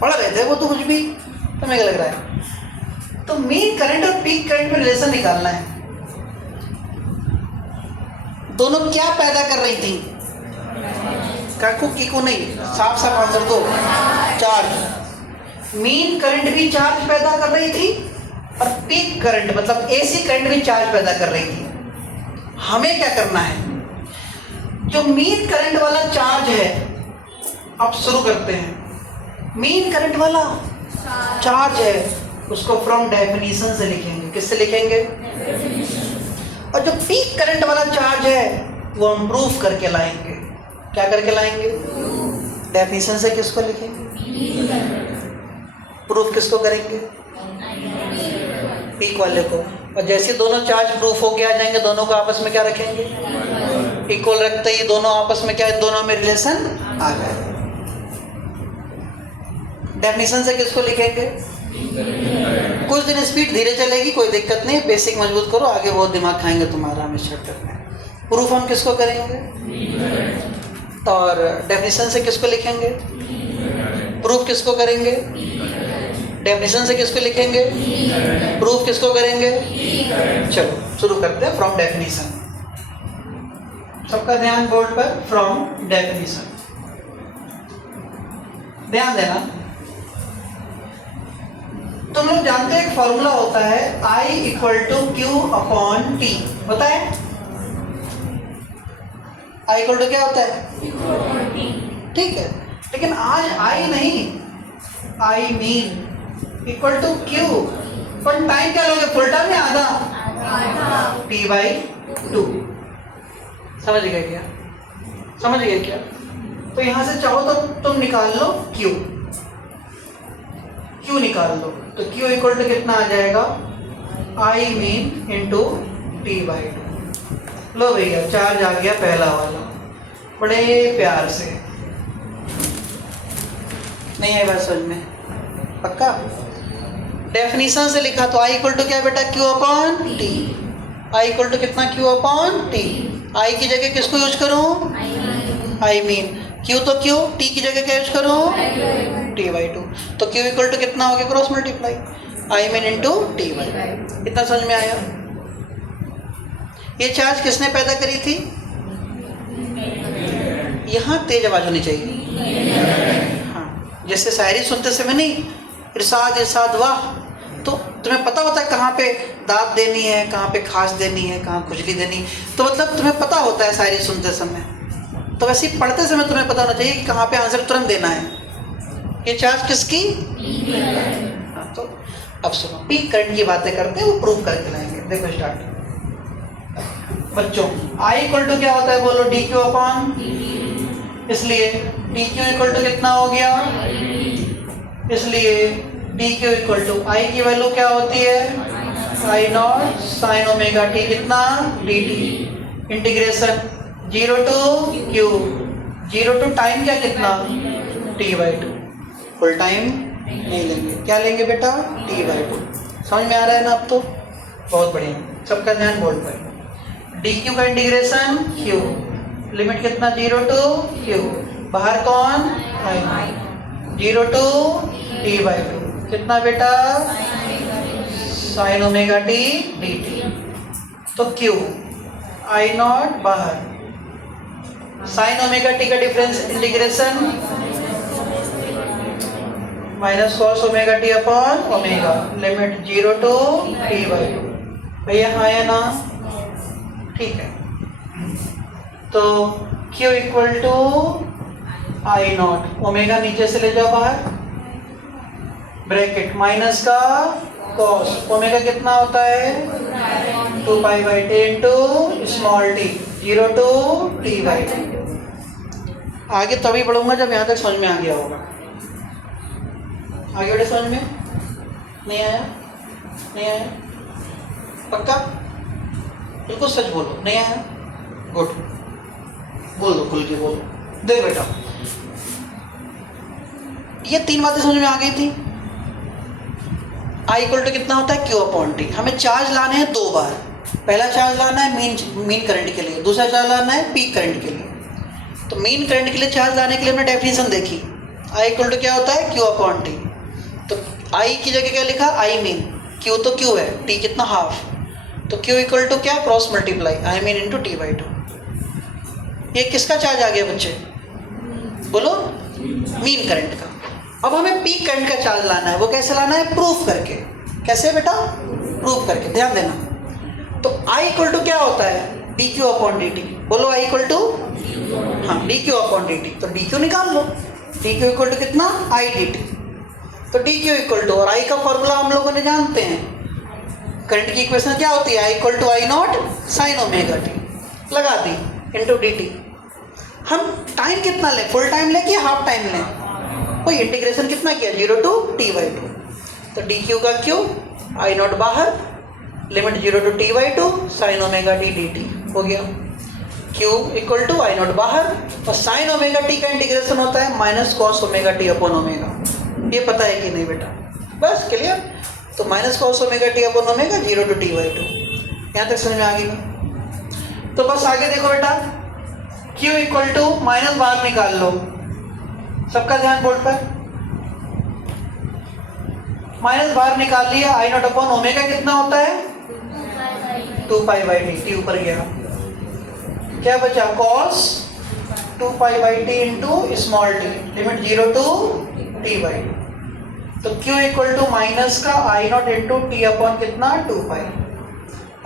पढ़ रहे थे वो तो कुछ भी, तुम्हें क्या लग रहा है? तो मीन करंट और पीक करंट में रिलेशन निकालना है। दोनों क्या पैदा कर रही थी? काकू कीकू नहीं, साफ साफ आंसर दो। चार्ज। मीन करंट भी चार्ज पैदा कर रही थी और पीक करंट मतलब AC करंट भी चार्ज पैदा कर रही थी। हमें क्या करना है? जो मीन करंट वाला चार्ज है, अब शुरू करते हैं। मीन करंट वाला चार्ज है, उसको फ्रॉम डेफिनेशन से लिखेंगे। किससे लिखेंगे? और जो पीक करंट वाला चार्ज है वो हम प्रूफ करके लाएंगे। क्या करके लाएंगे? डेफिनेशन से किसको लिखेंगे? प्रूफ किसको करेंगे? पीक वाले को। और जैसे दोनों चार्ज प्रूफ होके आ जाएंगे, दोनों को आपस में क्या रखेंगे? इक्वल रखते ही दोनों आपस में क्या है? दोनों में रिलेशन आ गए। डेफिनेशन से किसको लिखेंगे? कुछ दिन स्पीड धीरे चलेगी, कोई दिक्कत नहीं, बेसिक मजबूत करो, आगे बहुत दिमाग खाएंगे तुम्हारा हम इस चैप्टर में। प्रूफ हम किसको करेंगे? और डेफिनेशन से किसको लिखेंगे? प्रूफ किसको करेंगे? डेफिनेशन से किसको लिखेंगे? प्रूफ किसको करेंगे? चलो शुरू करते हैं फ्रॉम डेफिनेशन। सबका ध्यान बोर्ड पर, फ्रॉम डेफिनेशन। ध्यान देना, तुम लोग जानते हैं एक फॉर्मूला होता है I equal to Q upon t, होता है I इक्वल टू क्या होता है, ठीक है, लेकिन आज I नहीं, I mean equal to Q, पर टाइम क्या लोगे, फुल टाइम या आधा, टी बाई टू। समझ गए क्या, समझ गए क्या? तो यहां से चाहो तो तुम निकाल लो Q, Q निकाल लो, तो Q इक्वल टू कितना आ जाएगा, I mean into T by two. लो भैया चार्ज आ गया पहला वाला, बड़े प्यार से, नहीं है बात समझ में, पक्का? डेफिनेशन से लिखा तो I इक्वल टू क्या बेटा, Q upon T, I equal to कितना, Q अपॉन टी। I की जगह किसको यूज करूं, I मीन, Q तो Q, T की जगह क्या यूज करूं, T बाई टू। तो Q इक्वल टू कितना हो गया, cross multiply, I mean into T by, कितना समझ में आया? ये चार्ज किसने पैदा करी थी, यहाँ तेज आवाज होनी चाहिए, हाँ, जैसे शायरी सुनते समय नहीं, इरशाद इरशाद वाह, तो तुम्हें पता होता है कहाँ पे दाद देनी है, कहाँ पे खास देनी है, कहाँ खुजली देनी, तो मतलब तुम्हें पता होता है शायरी सुनते समय, तो वैसे ही पढ़ते समय तुम्हें पता होना चाहिए कि कहाँ पे आंसर तुरंत देना है। ये चार्ज किसकी, हाँ, तो अब सुनो, पीक करंट की बातें करते हैं, वो प्रूव करके लाएंगे। देखो स्टार्ट बच्चों, I इक्वल टू क्या होता है बोलो, डी क्यू अपॉन, इसलिए डी क्यू इक्वल टू कितना हो गया, इसलिए d Q equal to I की वैल्यू क्या होती है, I naught sine omega T कितना, d T, integration 0 to Q, 0 to time क्या कितना, T by two, full time नहीं लेंगे, क्या लेंगे बेटा, टी बाई टू। समझ में आ रहा है ना अब तो, बहुत बढ़िया, सबका ध्यान बोर्ड पर। डी क्यू का इंटीग्रेशन क्यू, लिमिट कितना, 0 टू क्यू, बाहर कौन, I, 0 to T by two, कितना बेटा, sine omega T D T, तो क्यू, I नॉट बाहर, साइन ओमेगा टी का difference integration minus cos omega T upon omega, limit 0 to T by two, भैया हाँ या ना, ठीक है। तो Q equal to I naught, omega नीचे से ले जाओ बाहर, ब्रैकेट माइनस का कॉस, ओमेगा कितना होता है, 2 pi by T into small T, 0 to T by T. आगे तभी पढ़ूंगा जब यहाँ तक समझ में आ गया होगा, आगे बढ़े समझ में, नहीं आया, नहीं आया, पक्का, बिल्कुल सच बोलो, नहीं आया, गुड, बोल दो, खुल के बोलो। देख बेटा, ये 3 बातें समझ में आ गई थी। I इक्वल टू कितना होता है, Q अपॉन टी। हमें चार्ज लाने हैं 2 बार, पहला चार्ज लाना है मीन करंट के लिए, दूसरा चार्ज लाना है पीक करंट के लिए। तो मीन करंट के लिए चार्ज लाने के लिए हमने डेफिनेशन देखी, I इक्वल टू क्या होता है, Q अपॉन टी। तो I की जगह क्या लिखा, I मीन, Q तो Q है, T कितना हाफ, तो Q इक्वल टू क्या, cross multiply, I mean into T by to. ये किसका चार्ज आ गया बच्चे, बोलो, मीन करंट का। अब हमें पीक करंट का चार्ज लाना है, वो कैसे लाना है, प्रूफ करके। कैसे बेटा, प्रूफ करके, ध्यान देना। तो I इक्वल टू क्या होता है, D Q upon D T, बोलो I इक्वल टू, हाँ, D Q upon D T, तो डी क्यू निकाल लो, डी क्यू इक्वल टू कितना, I डी टी, तो डी क्यू इक्वल टू, और I का फॉर्मूला हम लोगों ने जानते हैं, करंट की इक्वेशन क्या होती है, I equal to I naught sine omega T, लगा दी, इंटू डी टी। हम टाइम कितना लें, फुल टाइम लें कि हाफ टाइम लें, कोई इंटीग्रेशन कितना किया, 0 टू टी बाई टू, तो डी क्यू का क्यू, I नॉट बाहर, limit 0 to T by two, sine omega T D T हो गया। Q equal to I naught बाहर, और साइन ओमेगा टी का इंटीग्रेशन होता है minus cos omega T upon omega. ये पता है कि नहीं बेटा, बस क्लियर। तो minus cos omega T upon omega, 0 to T by two, यहाँ तक समझ में आ गई। तो बस आगे देखो बेटा, Q इक्वल टू, माइनस बाहर निकाल लो, सबका ध्यान बोर्ड पर, माइनस बाहर निकाल लिया, I नॉट अपॉन ओमेगा कितना होता है, 2 पाई बाई टी, टी ऊपर गया, क्या बचा, cos 2 pi by T into small T, limit 0 to T by two. तो Q इक्वल टू माइनस का I naught into T upon कितना 2 pi.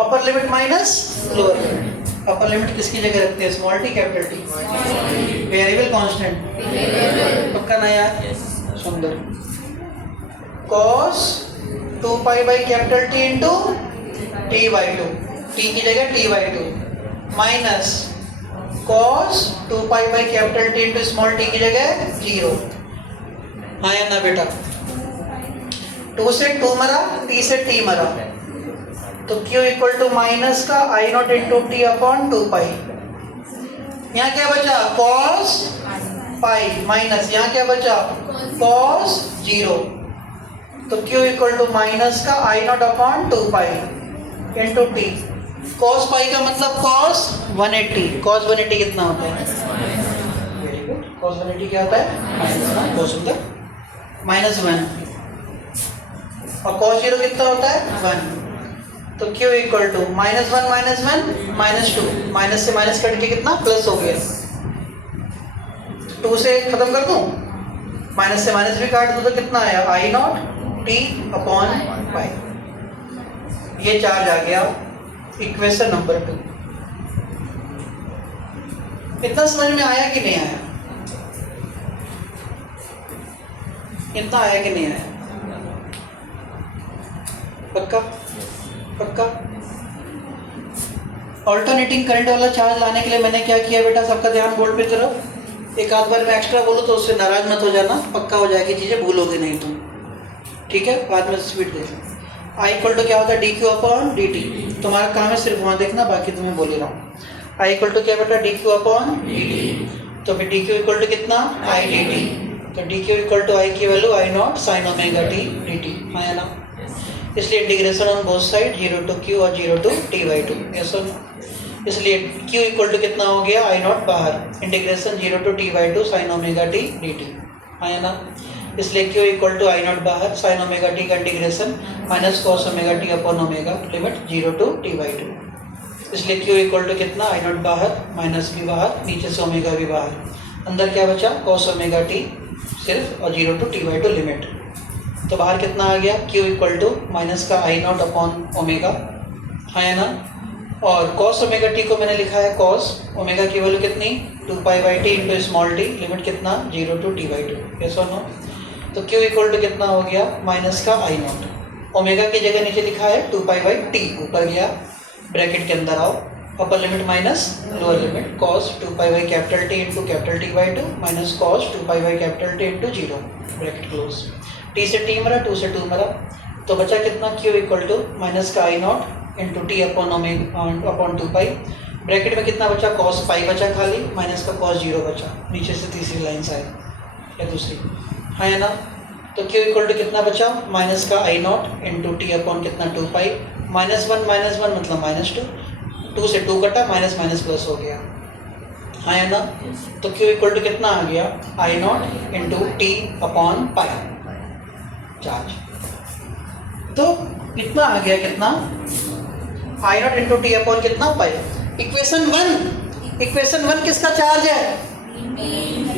Upper limit minus lower limit. Upper limit किसकी जगह रखते हैं, small T capital T, variable constant, पक्का ना यार, सुंदर। Cos 2 pi by capital T into T by two, T की जगह T by two, minus cos 2 pi by capital T into small T की जगह 0। हाँ या ना बेटा, 2 से 2 मरा, t से t मरा, तो Q इक्वल टू माइनस का I naught into T upon 2 पाई। यहाँ क्या बचा, कॉस पाई, माइनस यहाँ क्या बचा, कॉस 0। तो Q इक्वल टू माइनस का I not upon 2 pi into T. Cos pi का मतलब कॉस 180। कॉस 180 कितना होता है, वेरी गुड, कॉस 180 क्या होता है, बहुत सुंदर, -1। और cos 0 कितना होता है, 1। तो Q इक्वल टू -1 -2, माइनस से माइनस कट के कितना प्लस हो गया, 2 से खत्म कर दूं, माइनस से माइनस भी काट दूं तो कितना आया, आई नॉट टी अपॉन पाई। ये चार्ज आ गया इक्वेशन नंबर 2। इतना समझ में आया कि नहीं आया, इतना आया कि नहीं आया, पक्का पक्का। ऑल्टरनेटिंग करंट वाला चार्ज लाने के लिए मैंने क्या किया बेटा, सबका ध्यान बोर्ड पे करो। एक आध बार मैं एक्स्ट्रा बोलूँ तो उससे नाराज मत हो जाना, पक्का हो जाएगी चीज़ें, भूलोगे नहीं तुम, ठीक है। बाद में स्पीड दे, आई इक्वल टू क्या होता है, D Q upon D T. तुम्हारा काम है सिर्फ वहाँ देखना, बाकी तुम्हें बोल ही रहा हूँ। आई इक्वल टू क्या बेटा, D Q upon D T. तो फिर डी क्यू इक्वल टू कितना, आई डी टी। तो D Q equal to I की value I not sine omega T D T, हाँ या ना। इसलिए integration on both side 0 to q और 0 टू t बाई 2, यस और नो। इसलिए q इक्वल टू कितना हो गया, आई नॉट बाहर, integration 0 to t by 2 sign omega T D T, हाँ या ना। इसलिए q equal to I naught बाहर, साइन ओमेगा टी का integration minus cos omega T upon omega, limit 0 to t by 2। इसलिए q इक्वल टू कितना, I naught बाहर, minus भी बाहर, नीचे से ओमेगा भी बाहर, अंदर क्या बचा, कॉस ओमेगा टी सिर्फ, और 0 टू t बाई 2 लिमिट। तो बाहर कितना आ गया, Q इक्वल टू माइनस का आई नॉट अपॉन ओमेगा, है ना। और कॉस ओमेगा टी को मैंने लिखा है कॉस ओमेगा की वैल्यू कितनी, 2 pi by T into small T, limit कितना 0 टू t बाई 2, यस और नो। तो Q इक्वल टू कितना हो गया, माइनस का आई नॉट, ओमेगा की जगह नीचे लिखा है 2 पाई बाई टी, ऊपर गया, ब्रैकेट के अंदर आओ, अपर limit minus lower limit, cos 2 pi by capital T into capital T by 2 minus cos 2 pi by capital T into 0, bracket close. t से t मरा, 2 से 2 मरा, तो बचा कितना, q इक्वल टू माइनस का I naught into T upon upon 2 pi, bracket में कितना बचा, cos पाई बचा खाली, माइनस का cos 0 बचा, नीचे से तीसरी लाइन से आए या दूसरी, है ना। तो q इक्वल टू कितना बचा, माइनस का I naught into T upon कितना 2 पाई, -1 मतलब -2, 2 से 2 कटा, माइनस माइनस प्लस हो गया, है ना। तो q इक्वल टू कितना आ गया, I naught into T upon pi charge. तो कितना आ गया, कितना, I naught into T upon कितना पाई। इक्वेशन 1 किसका चार्ज है,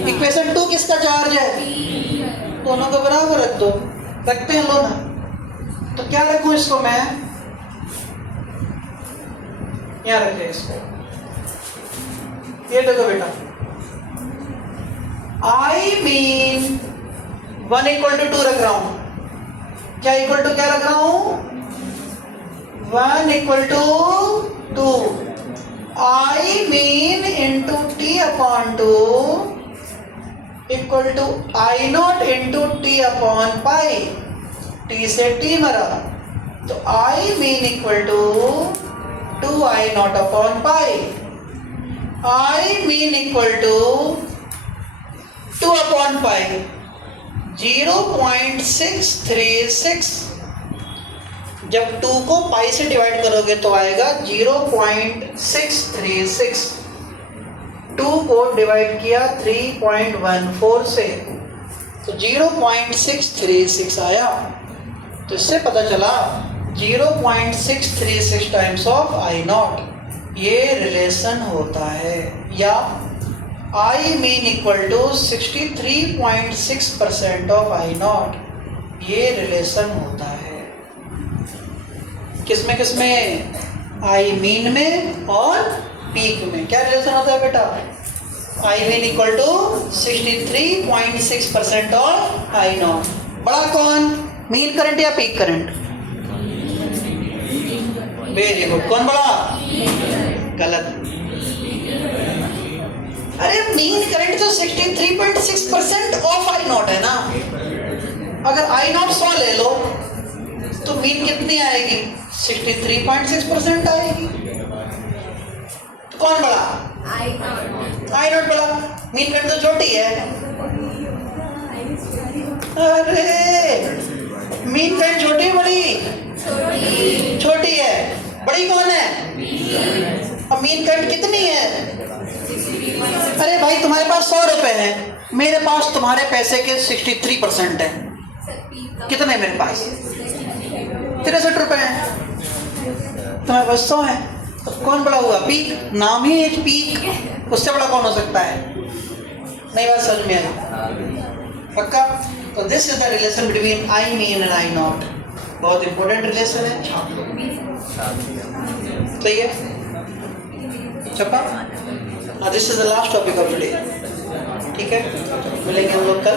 इक्वेशन 2 किसका चार्ज है, दोनों को बराबर रख दो, रखते हैं लो ना। तो क्या रखूं इसको मैं, यहाँ रखे इसको, ये देखो बेटा, आई मीन 1 इक्वल टू 2 रख रहा हूं, क्या इक्वल टू क्या रख रहा हूं, 1 equal to 2, I mean into T upon 2 equal to I naught into T upon pi, T से टी मरा, तो I mean equal to 2 I not upon pi, I mean equal to 2 upon pi 0.636। जब 2 को पाई से divide करोगे तो आएगा 0.636। 2 को डिवाइड किया 3.14 से, तो 0.636 आया। तो इससे पता चला 0.636 टाइम्स ऑफ आई नॉट, ये रिलेशन होता है। या I mean equal to 63.6% of I naught, ये रिलेशन होता है किसमें किसमें, आई मीन में और पीक में। क्या रिलेशन होता है बेटा, I mean equal to 63.6% of I naught. बड़ा कौन, मीन करंट या पीक करंट? वेरी गुड, कौन बड़ा? गलत। अरे मीन करंट तो 63.6% ऑफ आई नॉट है ना। अगर आई नॉट 100 ले लो तो मीन कितनी आएगी, 63.6% आएगी। तो कौन बड़ा? आई नॉट बड़ा। मीन करंट तो छोटी है। अरे मीन करंट छोटी बड़ी? छोटी है। बड़ी कौन है? अब मीन करंट कितनी है? अरे भाई तुम्हारे पास 100 रुपए हैं, मेरे पास तुम्हारे पैसे के 63% है। कितने मेरे पास? 63 रुपए हैं। तुम्हारे पास 100 है। तो कौन बड़ा हुआ? पीक। नाम ही एक पीक, उससे बड़ा कौन हो सकता है? नहीं बात समझ में आई? पक्का? तो this is the relation between I mean and I not. बहुत इंपॉर्टेंट रिलेशन है। सही है? छपा? This is the last topic of today. ठीक है, मिलेंगे हम लोग कल।